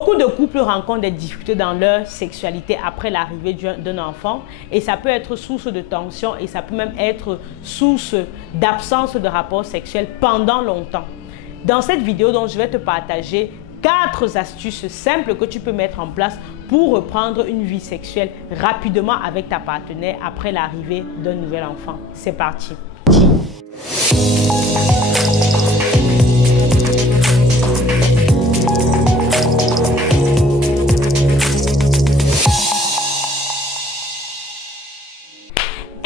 Beaucoup de couples rencontrent des difficultés dans leur sexualité après l'arrivée d'un enfant et ça peut être source de tension et ça peut même être source d'absence de rapport sexuel pendant longtemps. Dans cette vidéo, donc, je vais te partager 4 astuces simples que tu peux mettre en place pour reprendre une vie sexuelle rapidement avec ta partenaire après l'arrivée d'un nouvel enfant. C'est parti.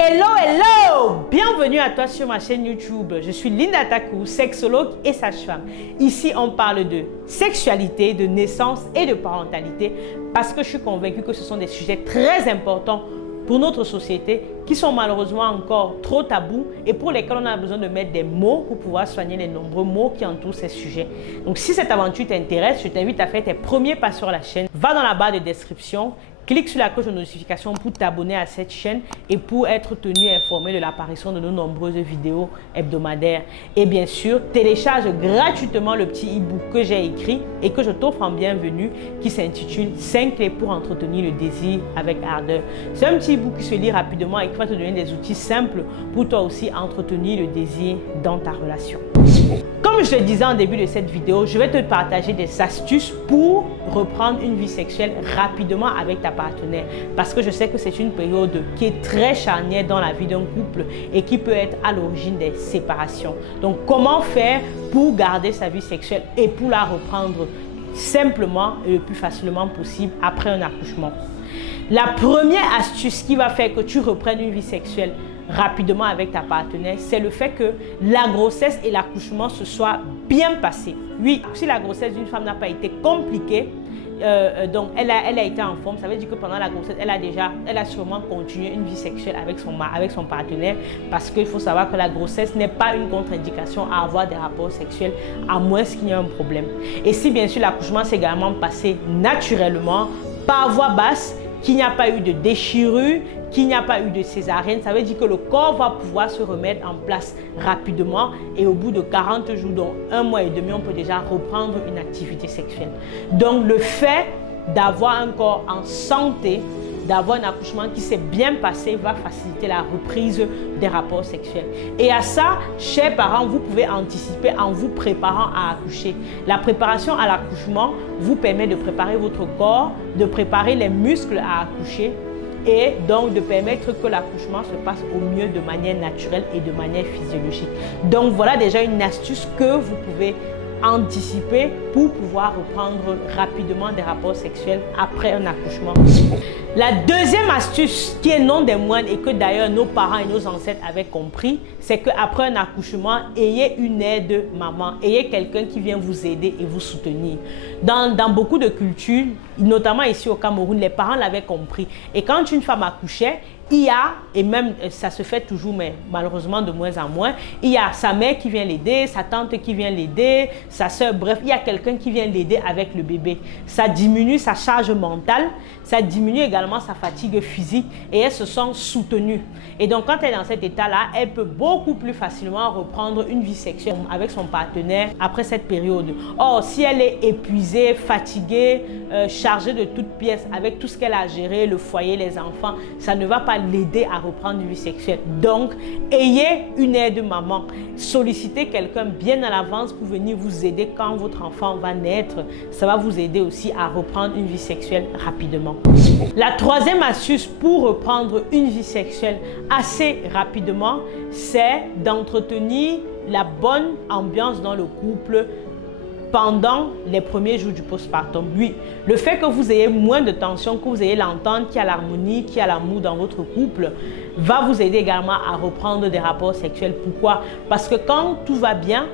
Hello, hello! Bienvenue à toi sur ma chaîne YouTube. Je suis Linda Takou, sexologue et sage-femme. Ici, on parle de sexualité, de naissance et de parentalité parce que je suis convaincue que ce sont des sujets très importants pour notre société qui sont malheureusement encore trop tabous et pour lesquels on a besoin de mettre des mots pour pouvoir soigner les nombreux mots qui entourent ces sujets. Donc, si cette aventure t'intéresse, je t'invite à faire tes premiers pas sur la chaîne. Va dans la barre de description. Clique sur la cloche de notification pour t'abonner à cette chaîne et pour être tenu informé de l'apparition de nos nombreuses vidéos hebdomadaires. Et bien sûr, télécharge gratuitement le petit e-book que j'ai écrit et que je t'offre en bienvenue qui s'intitule 5 clés pour entretenir le désir avec ardeur. C'est un petit e-book qui se lit rapidement et qui va te donner des outils simples pour toi aussi entretenir le désir dans ta relation. Comme je le disais en début de cette vidéo, je vais te partager des astuces pour reprendre une vie sexuelle rapidement avec ta partenaire. Parce que je sais que c'est une période qui est très charnière dans la vie d'un couple et qui peut être à l'origine des séparations. Donc, comment faire pour garder sa vie sexuelle et pour la reprendre simplement et le plus facilement possible après un accouchement? La première astuce qui va faire que tu reprennes une vie sexuelle rapidement avec ta partenaire, c'est le fait que la grossesse et l'accouchement se soient bien passés. Oui, si la grossesse d'une femme n'a pas été compliquée, donc elle a été en forme, ça veut dire que pendant la grossesse, elle a sûrement continué une vie sexuelle avec son partenaire, parce qu'il faut savoir que la grossesse n'est pas une contre-indication à avoir des rapports sexuels, à moins qu'il y ait un problème. Et si bien sûr l'accouchement s'est également passé naturellement, par voie basse, qu'il n'y a pas eu de déchirure, qu'il n'y a pas eu de césarienne, ça veut dire que le corps va pouvoir se remettre en place rapidement et au bout de 40 jours, donc 1 mois et demi, on peut déjà reprendre une activité sexuelle. Donc le fait d'avoir un corps en santé, d'avoir un accouchement qui s'est bien passé va faciliter la reprise des rapports sexuels. Et à ça, chers parents, vous pouvez anticiper en vous préparant à accoucher. La préparation à l'accouchement vous permet de préparer votre corps, de préparer les muscles à accoucher et donc de permettre que l'accouchement se passe au mieux de manière naturelle et de manière physiologique. Donc voilà déjà une astuce que vous pouvez anticiper pour pouvoir reprendre rapidement des rapports sexuels après un accouchement. La deuxième astuce qui est non des moindres et que d'ailleurs nos parents et nos ancêtres avaient compris, c'est qu'après un accouchement, ayez une aide maman, ayez quelqu'un qui vient vous aider et vous soutenir. Dans beaucoup de cultures, notamment ici au Cameroun, les parents l'avaient compris. Et quand une femme accouchait, il y a, et même ça se fait toujours, mais malheureusement de moins en moins, il y a sa mère qui vient l'aider, sa tante qui vient l'aider, sa soeur, bref, il y a quelqu'un qui vient l'aider avec le bébé. Ça diminue sa charge mentale, ça diminue également sa fatigue physique et elles se sentent soutenues. Et donc quand elle est dans cet état-là, elle peut beaucoup plus facilement reprendre une vie sexuelle avec son partenaire après cette période. Or, si elle est épuisée, fatiguée, chargée de toutes pièces avec tout ce qu'elle a géré, le foyer, les enfants, ça ne va pas l'aider à reprendre une vie sexuelle. Donc, ayez une aide maman. Sollicitez quelqu'un bien à l'avance pour venir vous aider quand votre enfant va naître. Ça va vous aider aussi à reprendre une vie sexuelle rapidement. La troisième astuce pour reprendre une vie sexuelle assez rapidement, c'est d'entretenir la bonne ambiance dans le couple pendant les premiers jours du postpartum. Oui, le fait que vous ayez moins de tension, que vous ayez l'entente, qu'il y a l'harmonie, qu'il y a l'amour dans votre couple, va vous aider également à reprendre des rapports sexuels. Pourquoi? Parce que quand tout va bien,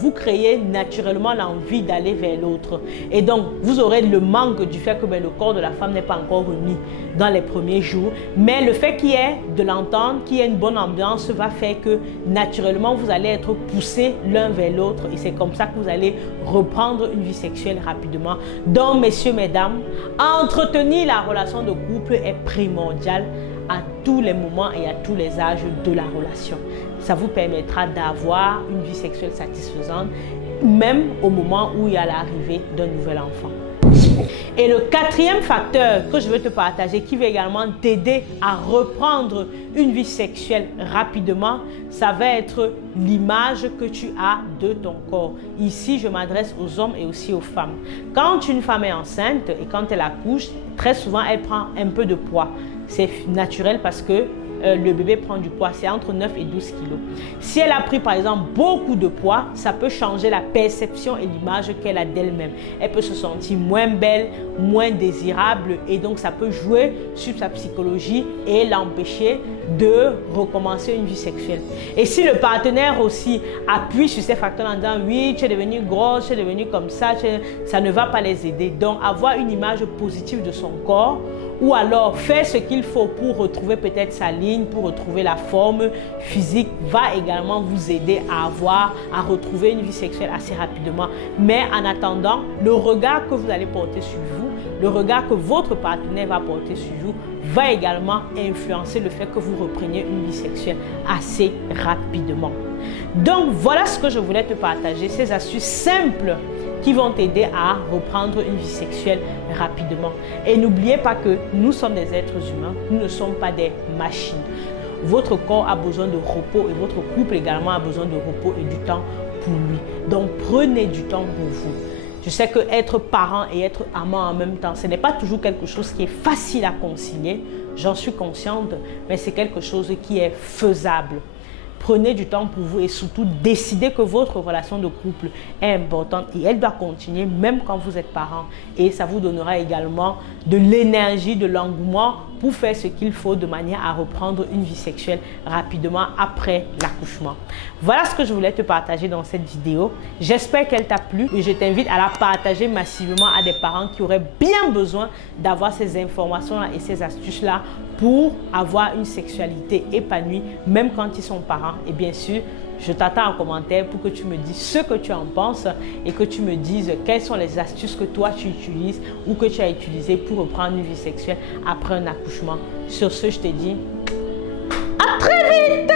vous créez naturellement l'envie d'aller vers l'autre. Et donc, vous aurez le manque du fait que le corps de la femme n'est pas encore remis dans les premiers jours. Mais le fait qu'il y ait de l'entente, qu'il y ait une bonne ambiance va faire que naturellement, vous allez être poussés l'un vers l'autre. Et c'est comme ça que vous allez reprendre une vie sexuelle rapidement. Donc, messieurs, mesdames, entretenir la relation de couple est primordial à tous les moments et à tous les âges de la relation. Ça vous permettra d'avoir une vie sexuelle satisfaisante, même au moment où il y a l'arrivée d'un nouvel enfant. Et le quatrième facteur que je veux te partager, qui va également t'aider à reprendre une vie sexuelle rapidement, ça va être l'image que tu as de ton corps. Ici, je m'adresse aux hommes et aussi aux femmes. Quand une femme est enceinte et quand elle accouche, très souvent, elle prend un peu de poids. C'est naturel parce que le bébé prend du poids, c'est entre 9 et 12 kilos. Si elle a pris par exemple beaucoup de poids, ça peut changer la perception et l'image qu'elle a d'elle-même. Elle peut se sentir moins belle, moins désirable et donc ça peut jouer sur sa psychologie et l'empêcher de recommencer une vie sexuelle. Et si le partenaire aussi appuie sur ces facteurs en disant oui, tu es devenue grosse, tu es devenue comme ça ne va pas les aider. Donc avoir une image positive de son corps ou alors faire ce qu'il faut pour retrouver peut-être sa ligne, pour retrouver la forme physique va également vous aider à retrouver une vie sexuelle assez rapidement. Mais en attendant, le regard que vous allez porter sur vous, le regard que votre partenaire va porter sur vous va également influencer le fait que vous repreniez une vie sexuelle assez rapidement. Donc voilà ce que je voulais te partager, ces astuces simples qui vont t'aider à reprendre une vie sexuelle rapidement. Et n'oubliez pas que nous sommes des êtres humains, nous ne sommes pas des machines. Votre corps a besoin de repos et votre couple également a besoin de repos et du temps pour lui. Donc prenez du temps pour vous. Je sais que être parent et être amant en même temps, ce n'est pas toujours quelque chose qui est facile à concilier. J'en suis consciente, mais c'est quelque chose qui est faisable. Prenez du temps pour vous et surtout décidez que votre relation de couple est importante et elle doit continuer même quand vous êtes parents. Et ça vous donnera également de l'énergie, de l'engouement pour faire ce qu'il faut de manière à reprendre une vie sexuelle rapidement après l'accouchement. Voilà ce que je voulais te partager dans cette vidéo. J'espère qu'elle t'a plu et je t'invite à la partager massivement à des parents qui auraient bien besoin d'avoir ces informations-là et ces astuces-là pour avoir une sexualité épanouie, même quand ils sont parents. Et bien sûr, je t'attends en commentaire pour que tu me dises ce que tu en penses et que tu me dises quelles sont les astuces que toi tu utilises ou que tu as utilisées pour reprendre une vie sexuelle après un accouchement. Sur ce, je te dis à très vite!